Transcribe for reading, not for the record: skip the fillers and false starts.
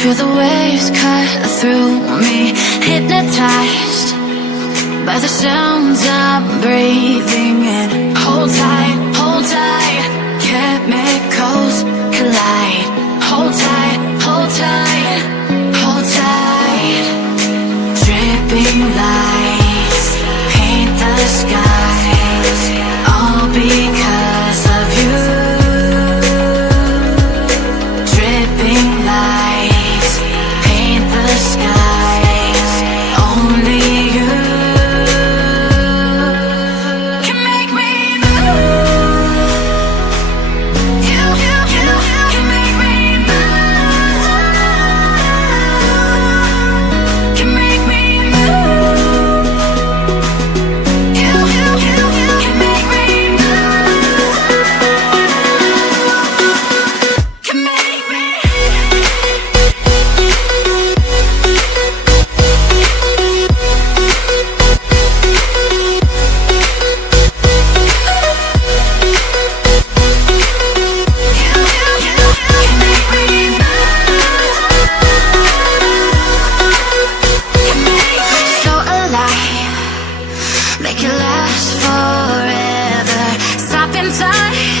Feel the waves cut through me, hypnotized by the sounds I'm breathing in. Hold tight, chemicals collide. Hold tight, hold tight, hold tight. Dripping lights paint the skies, all because of you. Dripping lights paint the skies, only you can make me move. You can make me move. Can make me move. You can make me move. Can make me. So alive, make it last forever. Stop in time.